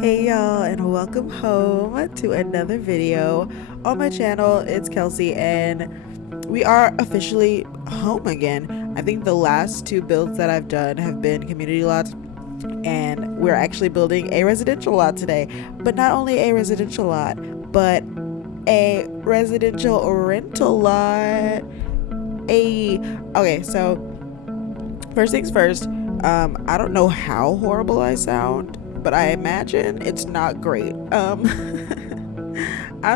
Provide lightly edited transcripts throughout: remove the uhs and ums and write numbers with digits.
Hey y'all, and welcome home to another video on my channel. It's Kelsey and we are officially home again. I think the last two builds that I've done have been community lots, and we're actually building a residential lot today. But not only a residential lot, but a residential rental lot. Okay, so first things first, I don't know how horrible I sound, but I imagine it's not great. I'm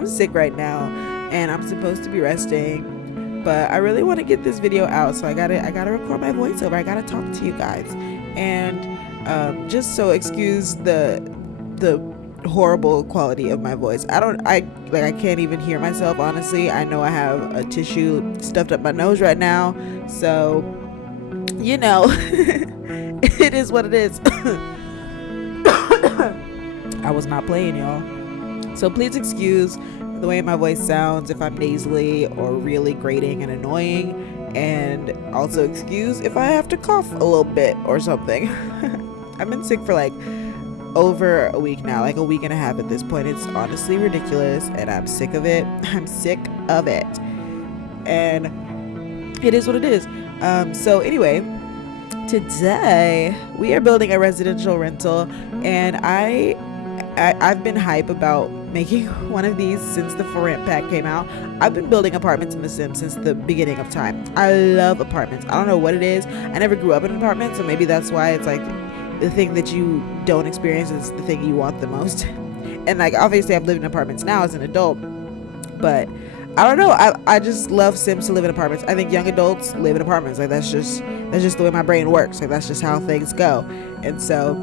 sick right now and I'm supposed to be resting, but I really want to get this video out, so I gotta record my voiceover. I gotta talk to you guys, and just so excuse the horrible quality of my voice. I can't even hear myself, honestly. I know I have a tissue stuffed up my nose right now, so you know. It is what it is. I was not playing, y'all. So please excuse the way my voice sounds if I'm nasally or really grating and annoying, and also excuse if I have to cough a little bit or something. I've been sick for like over a week now, like a week and a half at this point. It's honestly ridiculous and I'm sick of it. I'm sick of it. And it is what it is. So anyway, today we are building a residential rental, and I've been hype about making one of these since the For Rent pack came out. I've been building apartments in The Sims since the beginning of time. I love apartments. I don't know what it is. I never grew up in an apartment, so maybe that's why it's like the thing that you don't experience is the thing you want the most. And like obviously I've lived in apartments now as an adult, but I don't know. I just love Sims to live in apartments. I think young adults live in apartments. Like that's just the way my brain works. Like that's just how things go. And so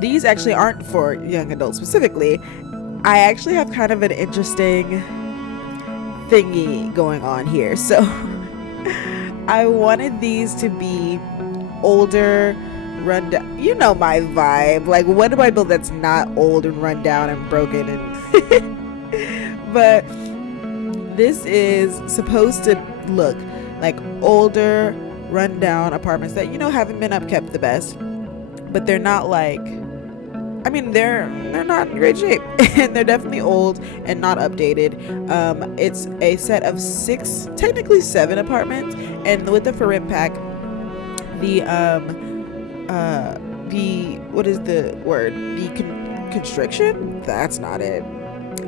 these actually aren't for young adults specifically. I actually have kind of an interesting thingy going on here. So I wanted these to be older, run down. You know my vibe. Like what do I build that's not old and run down and broken and but this is supposed to look like older, rundown apartments that, you know, haven't been upkept the best, but they're not like, I mean, they're not in great shape, and they're definitely old and not updated. It's a set of 6, technically 7 apartments, and with the For Rent pack, the what is the word? Constriction? That's not it.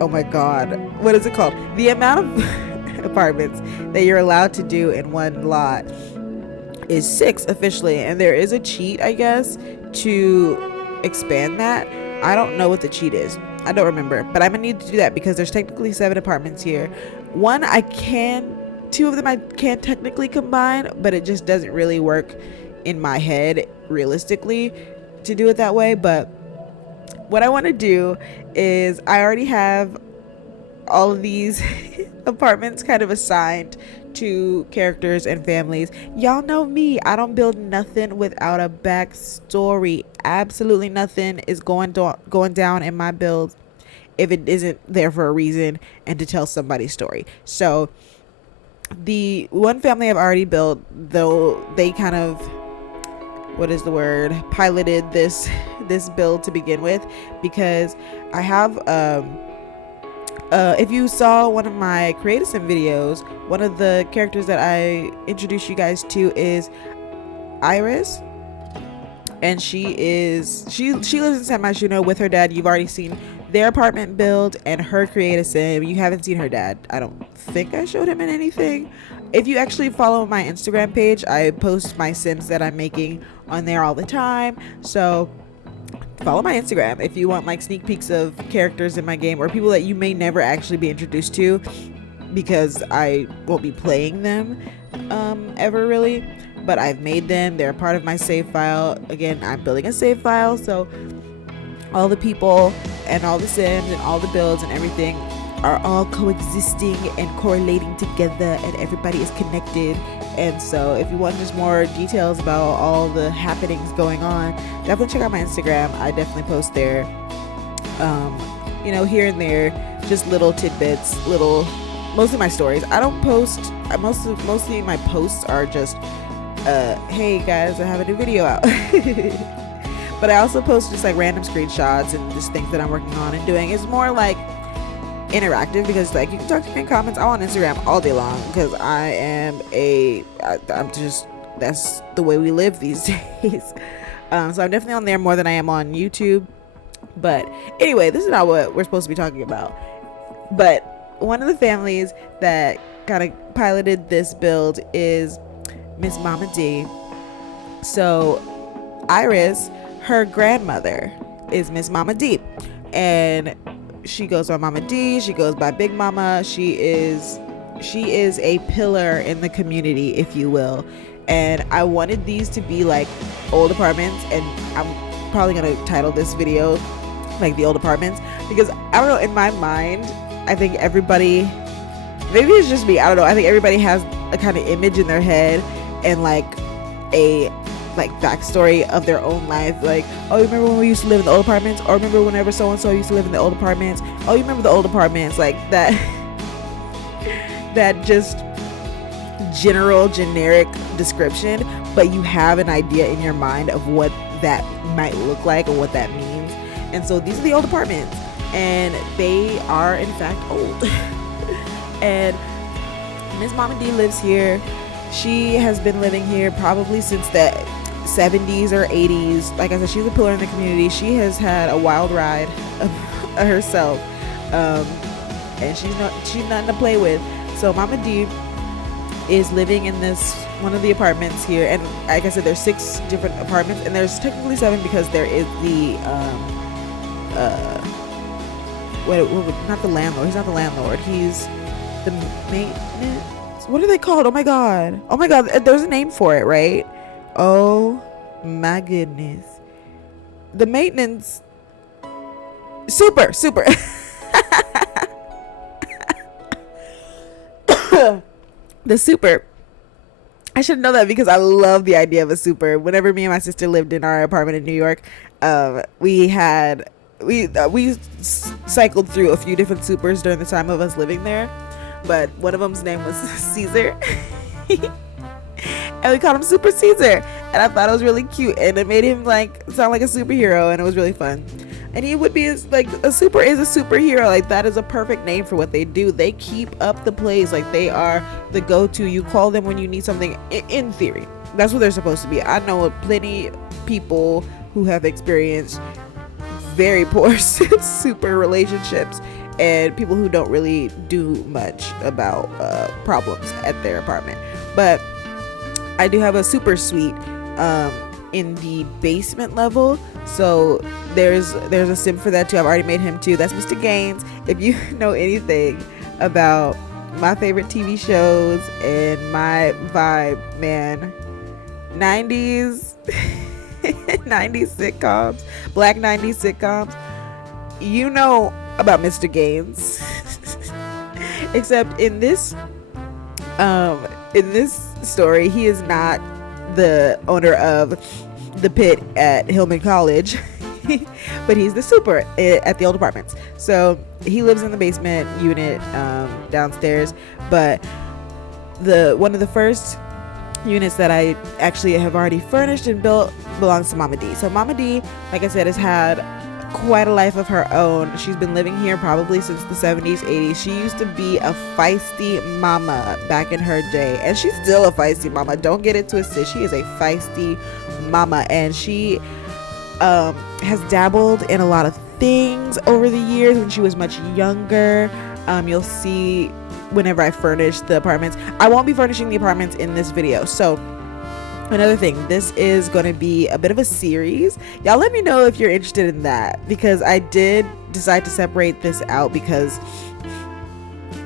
Oh my god, what is it called? The amount of apartments that you're allowed to do in one lot is 6 officially, and there is a cheat, I guess, to expand that. I don't know what the cheat is. I don't remember, but I'm gonna need to do that because there's technically 7 apartments here. 2 of them I can technically combine, but it just doesn't really work in my head realistically to do it that way. But what I want to do is I already have all of these apartments kind of assigned to characters and families. Y'all know me. I don't build nothing without a backstory. Absolutely nothing is going down in my build if it isn't there for a reason and to tell somebody's story. So the one family I've already built, though, they kind of, what is the word, piloted this build to begin with, because I have if you saw one of my 𝓗𝓸𝓶𝓮 videos, one of the characters that I introduced you guys to is Iris, and she lives in San Myshuno with her dad. You've already seen their apartment build and her 𝓗𝓸𝓶. You haven't seen her dad. I don't think I showed him in anything. If you actually follow my Instagram page, I post my Sims that I'm making on there all the time. So follow my Instagram if you want like sneak peeks of characters in my game or people that you may never actually be introduced to, because I won't be playing them ever really, but I've made them. They're part of my save file. Again, I'm building a save file, so all the people and all the Sims and all the builds and everything are all coexisting and correlating together, and everybody is connected. And so if you want just more details about all the happenings going on, definitely check out my Instagram. I definitely post there, you know, here and there, just little tidbits, mostly my stories. I don't post, mostly my posts are just hey guys, I have a new video out. but I also post just like random screenshots and just things that I'm working on and doing. It's more like interactive because like you can talk to me in comments. I'm on Instagram all day long because I'm just, that's the way we live these days. So I'm definitely on there more than I am on YouTube. But anyway, this is not what we're supposed to be talking about. But one of the families that kind of piloted this build is Miss Mama D. So Iris, her grandmother, is Miss Mama D, and she goes by Mama D. She goes by Big Mama. She is a pillar in the community, if you will. And I wanted these to be like old apartments, and I'm probably gonna title this video like the old apartments, because I don't know, in my mind, I think everybody, maybe it's just me, I don't know, I think everybody has a kind of image in their head and like a backstory of their own life, like, oh, you remember when we used to live in the old apartments, or remember whenever so and so used to live in the old apartments, oh, you remember the old apartments, like that that just general generic description, but you have an idea in your mind of what that might look like or what that means. And so these are the old apartments, and they are in fact old. And Miss Mama D lives here. She has been living here probably since the 70s or 80s. Like I said, she's a pillar in the community. She has had a wild ride of herself, and she's nothing to play with. So Mama D is living in this one of the apartments here, and like I said, there's 6 different apartments, and there's technically 7 because there is the not the landlord. He's not the landlord. He's the maintenance. What are they called? Oh my god. There's a name for it, right? Oh my goodness. The maintenance. Super. The super. I should know that because I love the idea of a super. Whenever me and my sister lived in our apartment in New York, we cycled through a few different supers during the time of us living there, but one of them's name was Caesar. And we called him Super Caesar, and I thought it was really cute, and it made him like sound like a superhero, and it was really fun. And he would be like, a super is a superhero. Like, that is a perfect name for what they do. They keep up the plays. Like, they are the go-to. You call them when you need something. In theory, that's what they're supposed to be. I know plenty people who have experienced very poor super relationships, and people who don't really do much about problems at their apartment. But I do have a super suite in the basement level, so there's a sim for that too. I've already made him too. That's Mr. Gaines. If you know anything about my favorite TV shows and my vibe, man, 90s 90s sitcoms, black 90s sitcoms, you know about Mr. Gaines. Except in this story, he is not the owner of the pit at Hillman College, but he's the super at the old apartments. So he lives in the basement unit downstairs, but one of the first units that I actually have already furnished and built belongs to Mama D. So Mama D, like I said, has had quite a life of her own. She's been living here probably since the 70s, 80s. She used to be a feisty mama back in her day, and she's still a feisty mama. Don't get it twisted. She is a feisty mama, and she has dabbled in a lot of things over the years. When she was much younger, you'll see whenever I furnish the apartments. I won't be furnishing the apartments in this video. So another thing, this is going to be a bit of a series. Y'all let me know if you're interested in that, because I did decide to separate this out because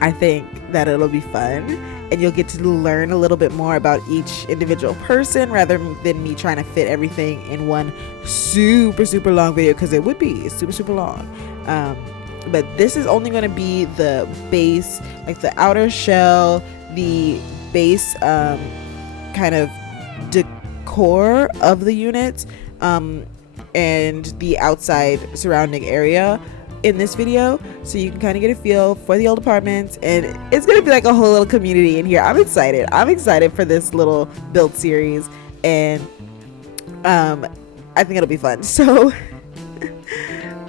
I think that it'll be fun and you'll get to learn a little bit more about each individual person rather than me trying to fit everything in one super long video, because it would be super long. But this is only going to be the base, like the outer shell, the base kind of decor of the units, and the outside surrounding area in this video, so you can kind of get a feel for the old apartments, and it's gonna be like a whole little community in here. I'm excited for this little build series, and I think it'll be fun. So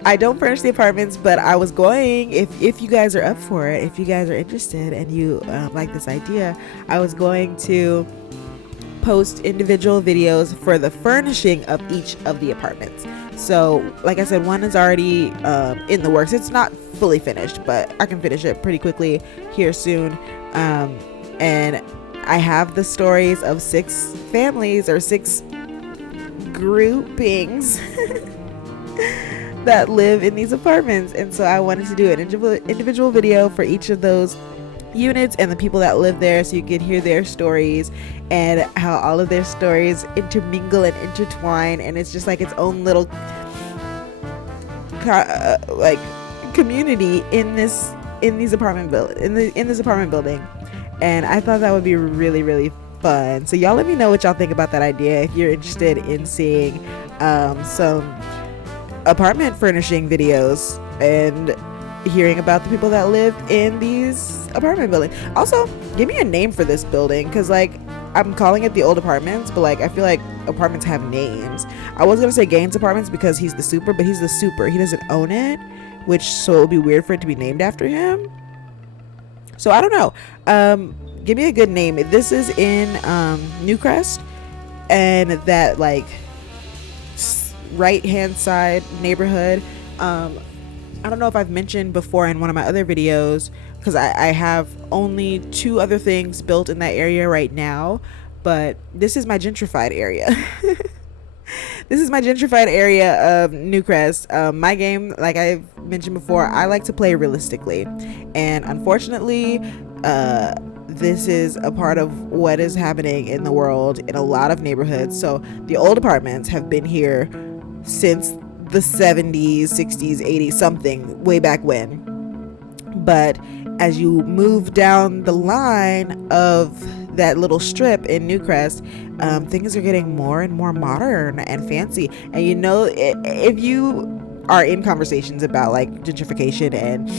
I don't furnish the apartments, but I was going, if you guys are up for it, if you guys are interested and you like this idea, I was going to post individual videos for the furnishing of each of the apartments. So like I said, one is already in the works. It's not fully finished, but I can finish it pretty quickly here soon. And I have the stories of 6 families or 6 groupings that live in these apartments, and so I wanted to do an individual video for each of those units and the people that live there, so you can hear their stories and how all of their stories intermingle and intertwine, and it's just like its own little like community in this apartment building. And I thought that would be really, really fun. So y'all let me know what y'all think about that idea, if you're interested in seeing some apartment furnishing videos and hearing about the people that live in these apartment buildings. Also, give me a name for this building, because like I'm calling it the old apartments, but like I feel like apartments have names. I was gonna say Gaines Apartments because he's the super, but he's the super, he doesn't own it, so it would be weird for it to be named after him. So I don't know. Give me a good name. This is in Newcrest, and that like right hand side neighborhood. I don't know if I've mentioned before in one of my other videos, because I have only 2 other things built in that area right now, but this is my gentrified area. This is my gentrified area of Newcrest. My game, like I've mentioned before, I like to play realistically, and unfortunately this is a part of what is happening in the world in a lot of neighborhoods. So the old apartments have been here since the 70s, 60s, 80s, something way back when. But as you move down the line of that little strip in Newcrest, things are getting more and more modern and fancy. And you know, if you are in conversations about like gentrification and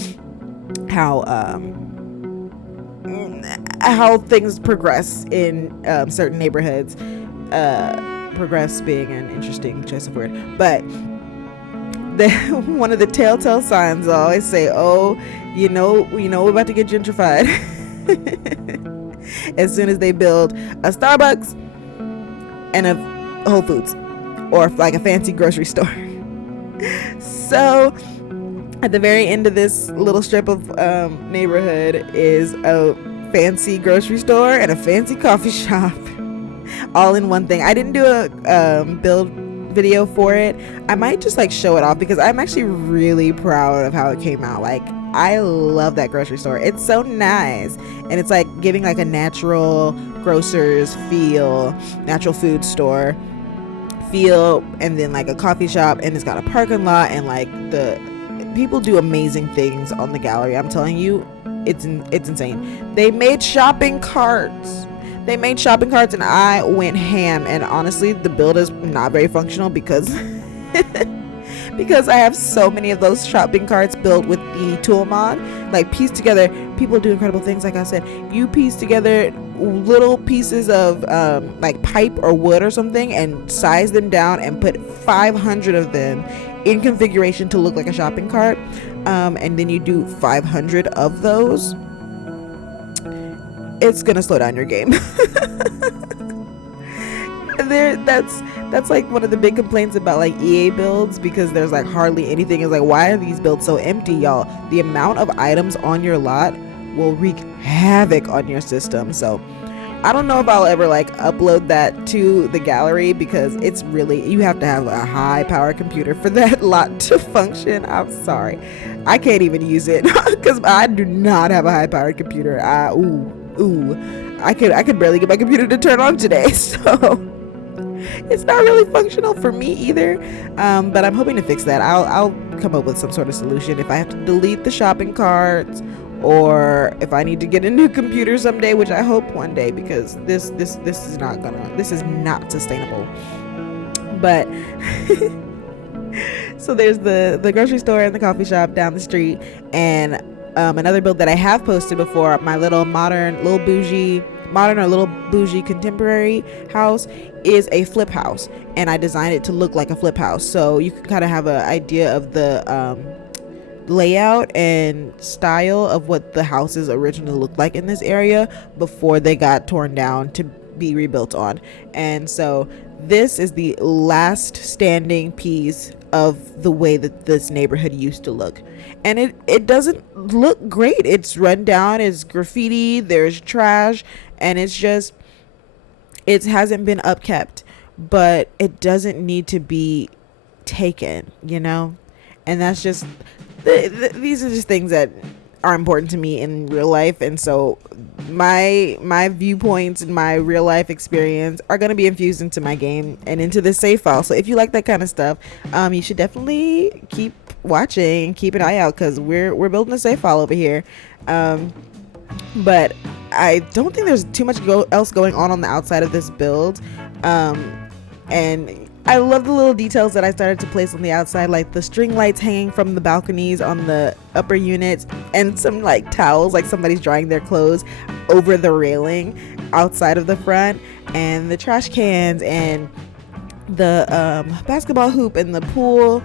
how things progress in certain neighborhoods, progress being an interesting choice of word, but one of the telltale signs I always say, oh, you know we're about to get gentrified as soon as they build a Starbucks and a Whole Foods, or like a fancy grocery store. So at the very end of this little strip of neighborhood is a fancy grocery store and a fancy coffee shop all in one thing. I didn't do a build video for it. I might just like show it off, because I'm actually really proud of how it came out. Like I love that grocery store. It's so nice, and it's like giving like a natural grocers feel, natural food store feel, and then like a coffee shop, and it's got a parking lot, and like the people do amazing things on the gallery. I'm telling you, it's insane. They made shopping carts. And I went ham, and honestly the build is not very functional because because I have so many of those shopping carts built with the tool mod, like pieced together. People do incredible things. Like I said, you piece together little pieces of like pipe or wood or something and size them down and put 500 of them in configuration to look like a shopping cart, and then you do 500 of those. It's gonna slow down your game. That's like one of the big complaints about like EA builds, because there's like hardly anything. It's like, why are these builds so empty, y'all? The amount of items on your lot will wreak havoc on your system. So I don't know if I'll ever like upload that to the gallery, because it's really, you have to have a high power computer for that lot to function. I'm sorry, I can't even use it because I do not have a high powered computer. I could barely get my computer to turn on today, so it's not really functional for me either. But I'm hoping to fix that. I'll come up with some sort of solution if I have to delete the shopping carts, or if I need to get a new computer someday, which I hope one day, because this is not sustainable. But so there's the grocery store and the coffee shop down the street, and another build that I have posted before, my little modern, little bougie modern or little bougie contemporary house is a flip house, and I designed it to look like a flip house, so you can kind of have an idea of the layout and style of what the houses originally looked like in this area before they got torn down to be rebuilt on. And so this is the last standing piece of the way that this neighborhood used to look, and it doesn't look great. It's run down, it's graffiti, there's trash, and it hasn't been upkept, but it doesn't need to be taken, and that's just these are just things that are important to me in real life. And so my viewpoints and my real life experience are going to be infused into my game and into this save file. So if you like that kind of stuff, you should definitely keep watching and keep an eye out, because we're building a save file over here. But I don't think there's too much else going on the outside of this build. And I love the little details that I started to place on the outside, like the string lights hanging from the balconies on the upper units, and some like towels, like somebody's drying their clothes over the railing outside of the front, and the trash cans, and the basketball hoop, and the pool.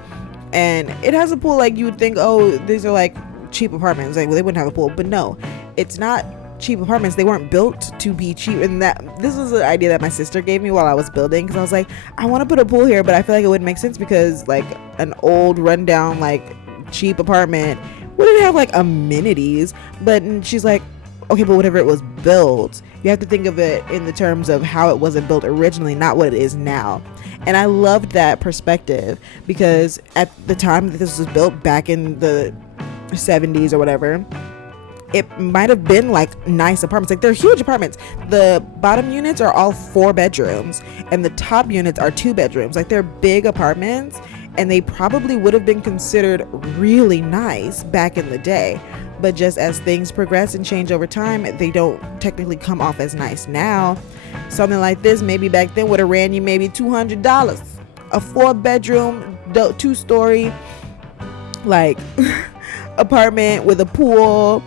And it has a pool like you would think, oh, these are like cheap apartments, like they wouldn't have a pool, but no, it's not cheap apartments. They weren't built to be cheap. And this was an idea that my sister gave me while I was building, because I was like, I want to put a pool here, but I feel like it wouldn't make sense because like an old rundown like cheap apartment wouldn't have like amenities. But she's like, okay, but whatever it was built, you have to think of it in the terms of how it wasn't built originally, not what it is now. And I loved that perspective, because at the time that this was built back in the 70s or whatever, it might have been like nice apartments. Like they're huge apartments. The bottom units are all 4 bedrooms and the top units are 2 bedrooms. Like they're big apartments, and they probably would have been considered really nice back in the day. But just as things progress and change over time, they don't technically come off as nice now. Something like this maybe back then would have ran you maybe $200. A 4-bedroom, 2-story like apartment with a pool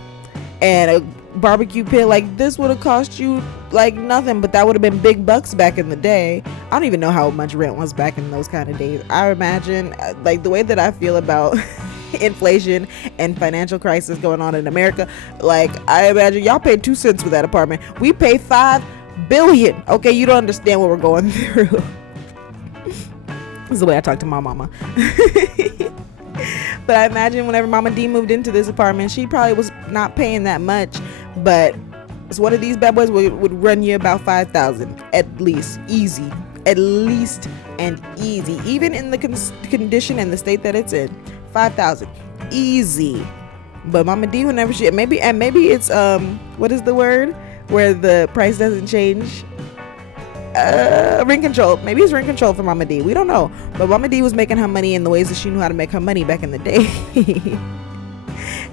and a barbecue pit, like this would have cost you like nothing, but that would have been big bucks back in the day. I don't even know how much rent was back in those kind of days. I imagine, like the way that I feel about inflation and financial crisis going on in America, like I imagine y'all paid 2 cents for that apartment. We pay $5 billion. Okay, you don't understand what we're going through. This is the way I talk to my mama. But I imagine whenever Mama D moved into this apartment, she probably was not paying that much, but one of these bad boys would run you about $5,000 at least, easy, and easy, even in the condition and the state that it's in. $5,000 easy. But Mama D, whenever maybe it's what is the word where the price doesn't change? Rent control. Maybe it's rent control for Mama D. We don't know. But Mama D was making her money in the ways that she knew how to make her money back in the day.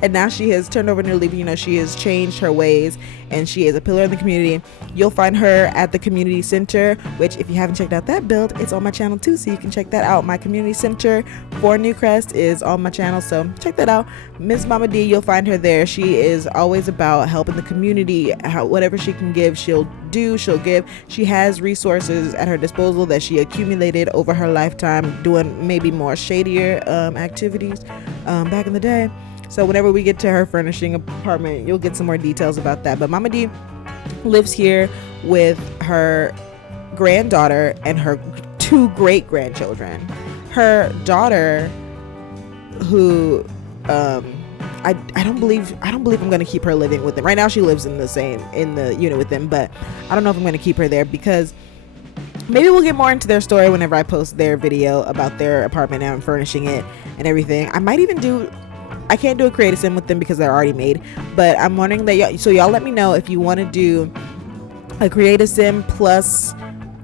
And now she has turned over a new leaf. She has changed her ways, and she is a pillar in the community. You'll find her at the community center, which if you haven't checked out that build, it's on my channel too, so you can check that out. My community center for Newcrest is on my channel, so check that out. Miss Mama D, you'll find her there. She is always about helping the community. Whatever she can give, she'll do, she'll give. She has resources at her disposal that she accumulated over her lifetime doing maybe more shadier activities back in the day. So whenever we get to her furnishing apartment, you'll get some more details about that. But Mama D lives here with her granddaughter and her 2 great grandchildren. Her daughter, who I don't believe I'm going to keep her living with them. Right now she lives in the unit with them, but I don't know if I'm going to keep her there, because maybe we'll get more into their story whenever I post their video about their apartment and furnishing it and everything. I might even I can't do a creative sim with them because they're already made, but I'm wondering that y'all let me know if you want to do a creative sim plus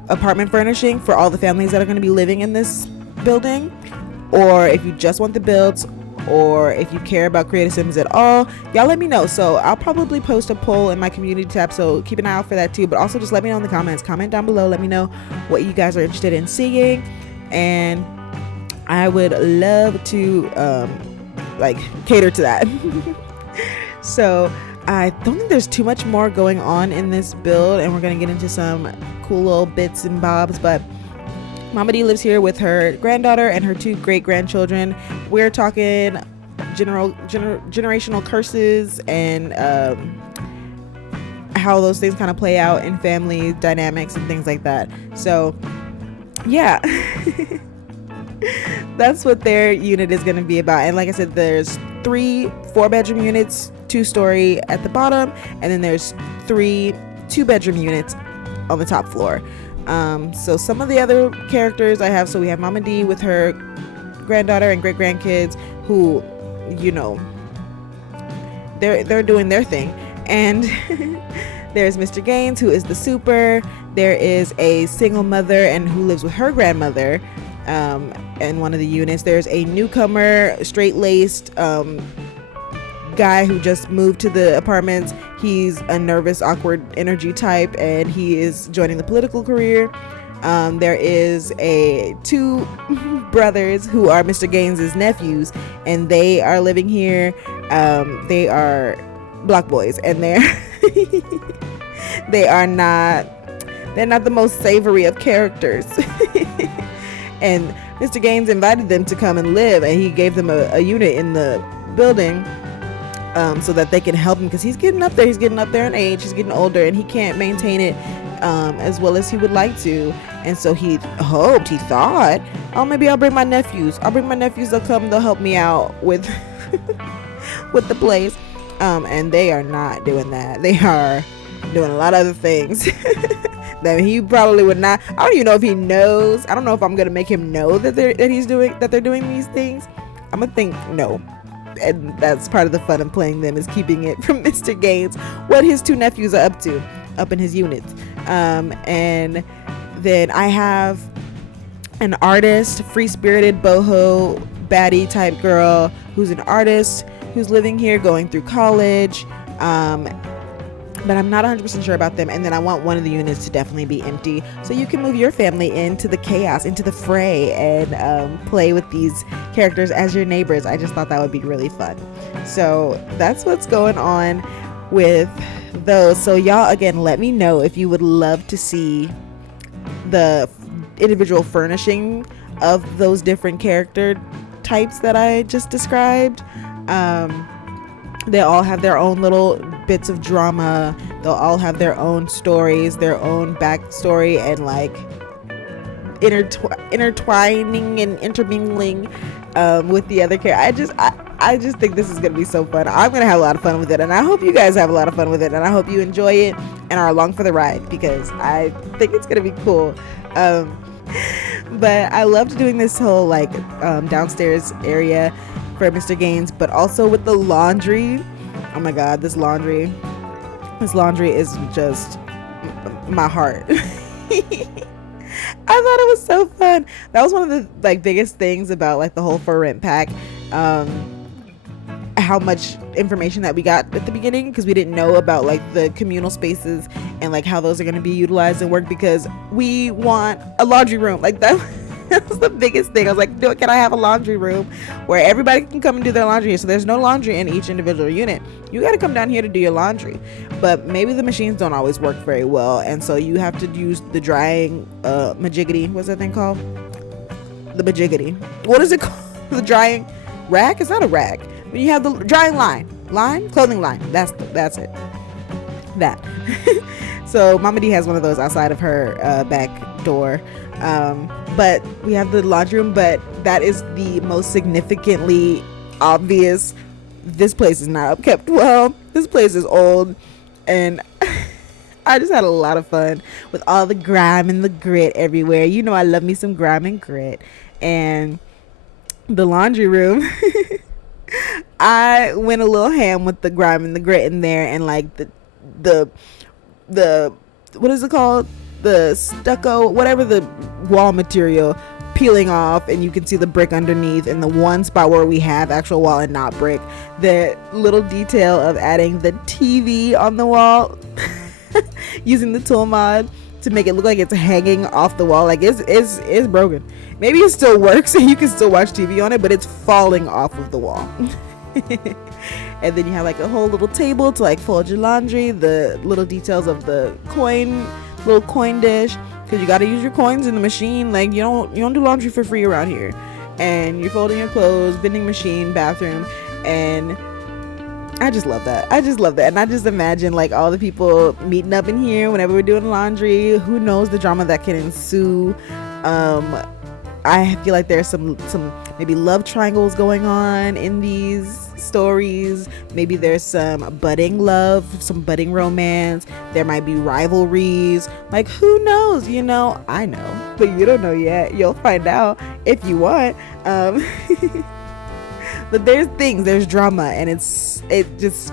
apartment furnishing for all the families that are going to be living in this building, or if you just want the builds, or if you care about creative sims at all. Y'all let me know. So I'll probably post a poll in my community tab, so keep an eye out for that too. But also just let me know in the comments. Comment down below, let me know what you guys are interested in seeing, and I would love to cater to that. So I don't think there's too much more going on in this build, and we're gonna get into some cool little bits and bobs, but Mama D lives here with her granddaughter and her 2 great-grandchildren. We're talking generational curses and how those things kind of play out in family dynamics and things like that. So yeah, that's what their unit is going to be about. And like I said, there's 3 4-bedroom units, 2-story at the bottom, and then there's 3 2-bedroom units on the top floor. So some of the other characters I have, so we have Mama D with her granddaughter and great grandkids who, you know, they're doing their thing. And there's Mr. Gaines, who is the super. There is a single mother and who lives with her grandmother in one of the units. There's a newcomer, straight-laced guy who just moved to the apartments. He's a nervous, awkward energy type, and he is joining the political career. There is 2 brothers who are Mr. Gaines' nephews, and they are living here. They are block boys, and they're not the most savory of characters. And Mr. Gaines invited them to come and live, and he gave them a unit in the building so that they can help him, because he's getting up there in age, he's getting older, and he can't maintain it as well as he would like to. And so he thought, oh, maybe I'll bring my nephews, they'll come, they'll help me out with with the place. And they are not doing that. They are doing a lot of other things that he probably would not. I don't even know if he knows. I don't know if I'm gonna make him know that they're doing these things. I'm gonna think no. And that's part of the fun of playing them, is keeping it from Mr. Gaines what his 2 nephews are up to up in his units. And then I have an artist, free-spirited boho baddie type girl who's an artist who's living here, going through college, but I'm not 100% sure about them. And then I want one of the units to definitely be empty, so you can move your family into the chaos, into the fray, and play with these characters as your neighbors. I just thought that would be really fun. So that's what's going on with those. So y'all, again, let me know if you would love to see the individual furnishing of those different character types that I just described. They all have their own little bits of drama. They'll all have their own stories, their own backstory, and like intertwining and intermingling with the other characters. I just think this is gonna be so fun. I'm gonna have a lot of fun with it, and I hope you guys have a lot of fun with it, and I hope you enjoy it and are along for the ride, because I think it's gonna be cool. But I loved doing this whole like downstairs area for Mr. Gaines, but also with the laundry. Oh my god, this laundry is just my heart. I thought it was so fun. That was one of the like biggest things about like the whole for rent pack, how much information that we got at the beginning, because we didn't know about like the communal spaces and like how those are going to be utilized and work, because we want a laundry room. Like that was the biggest thing. I was like, can I have a laundry room where everybody can come and do their laundry? So there's no laundry in each individual unit. You got to come down here to do your laundry, but maybe the machines don't always work very well, and so you have to use the drying majiggity. What's that thing called? The majiggity. What is it called? The drying rack? It's not a rack. But you have the drying clothing line. That's it. That. So Mama D has one of those outside of her back door. But we have the laundry room, but that is the most significantly obvious. This place is not upkept well. This place is old, and I just had a lot of fun with all the grime and the grit everywhere. You know I love me some grime and grit. And the laundry room, I went a little ham with the grime and the grit in there, and like the what is it called? The stucco, whatever the wall material peeling off, and you can see the brick underneath, and the one spot where we have actual wall and not brick, the little detail of adding the TV on the wall using the tool mod to make it look like it's hanging off the wall. Like it's broken. Maybe it still works and you can still watch TV on it, but it's falling off of the wall. and then you have like a whole little table to like fold your laundry, the little details of the little coin dish, because you got to use your coins in the machine. Like you don't do laundry for free around here. And you're folding your clothes, vending machine, bathroom, and I just love that. And I just imagine like all the people meeting up in here whenever we're doing laundry. Who knows the drama that can ensue. I feel like there's some maybe love triangles going on in these stories. Maybe there's some budding love, some budding romance. There might be rivalries. Like who knows? I know, but you don't know yet. You'll find out if you want. But there's drama, and it just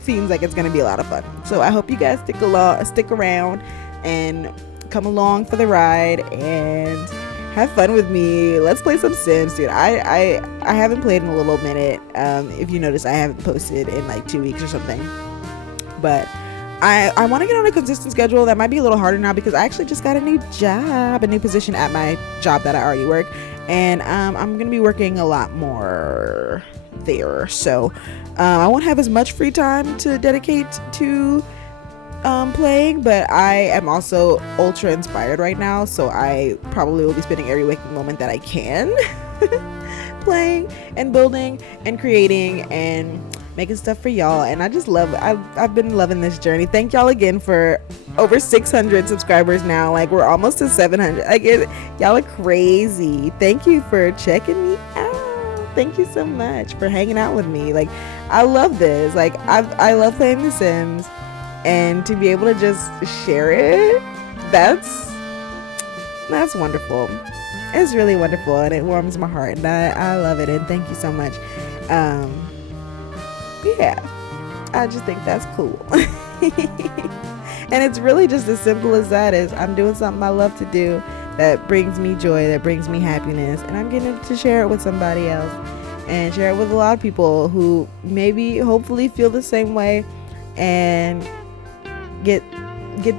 seems like it's gonna be a lot of fun. So I hope you guys stick around and come along for the ride and have fun with me. Let's play some Sims, dude. I haven't played in a little minute. If you notice, I haven't posted in like 2 weeks or something, but I want to get on a consistent schedule. That might be a little harder now because I actually just got a new position at my job that I already work, and I'm gonna be working a lot more there, so I won't have as much free time to dedicate to playing, but I am also ultra inspired right now, so I probably will be spending every waking moment that I can playing and building and creating and making stuff for y'all. And I just I've been loving this journey. Thank y'all again for over 600 subscribers now. Like we're almost to 700. Y'all are crazy. Thank you for checking me out. Thank you so much for hanging out with me. Like I love this. Like I love playing The Sims. And to be able to just share it, that's wonderful. It's really wonderful, and it warms my heart, and I love it, and thank you so much. Yeah, I just think that's cool. And it's really just as simple as that. Is I'm doing something I love to do that brings me joy, that brings me happiness, and I'm getting to share it with somebody else and share it with a lot of people who maybe hopefully feel the same way and get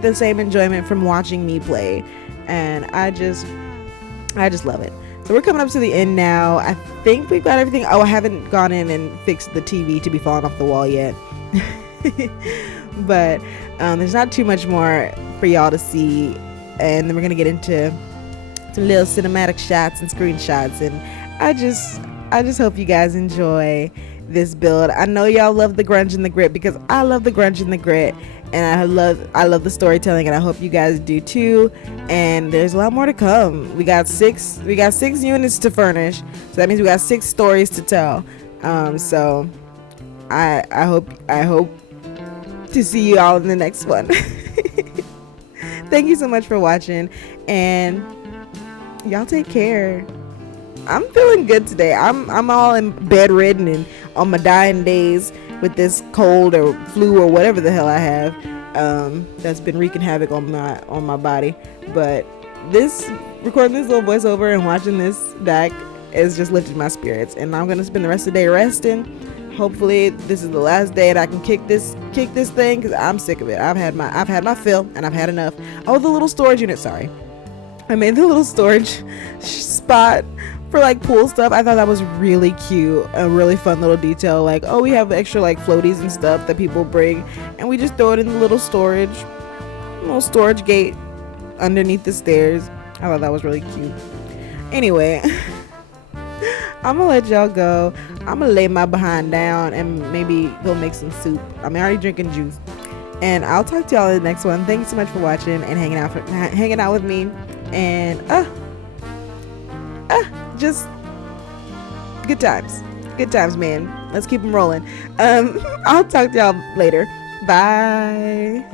the same enjoyment from watching me play. And I just love it. So we're coming up to the end now. I think we've got everything. I haven't gone in and fixed the TV to be falling off the wall yet. But there's not too much more for y'all to see, and then we're gonna get into some little cinematic shots and screenshots. And I just hope you guys enjoy this build. I know y'all love the grunge and the grit because I love the grunge and the grit, and I love the storytelling, and I hope you guys do too. And there's a lot more to come. We got six units to furnish, so that means we got 6 stories to tell. So I hope to see you all in the next one. Thank you so much for watching, and y'all take care. I'm feeling good today. I'm all in bedridden and on my dying days with this cold or flu or whatever the hell I have, that's been wreaking havoc on my body. But recording this little voiceover and watching this back has just lifted my spirits, and I'm gonna spend the rest of the day resting. Hopefully this is the last day and I can kick this thing, because I'm sick of it. I've had my fill, and I've had enough. Oh, the little storage unit. Sorry, I made the little storage spot for like pool stuff. I thought that was really cute, a really fun little detail. Like, oh, we have extra like floaties and stuff that people bring, and we just throw it in the little storage gate underneath the stairs. I thought that was really cute. Anyway, I'm gonna let y'all go. I'm gonna lay my behind down and maybe go make some soup. I'm already drinking juice, and I'll talk to y'all in the next one. Thank you so much for watching and hanging out with me, and just good times, man. Let's keep them rolling. I'll talk to y'all later. Bye.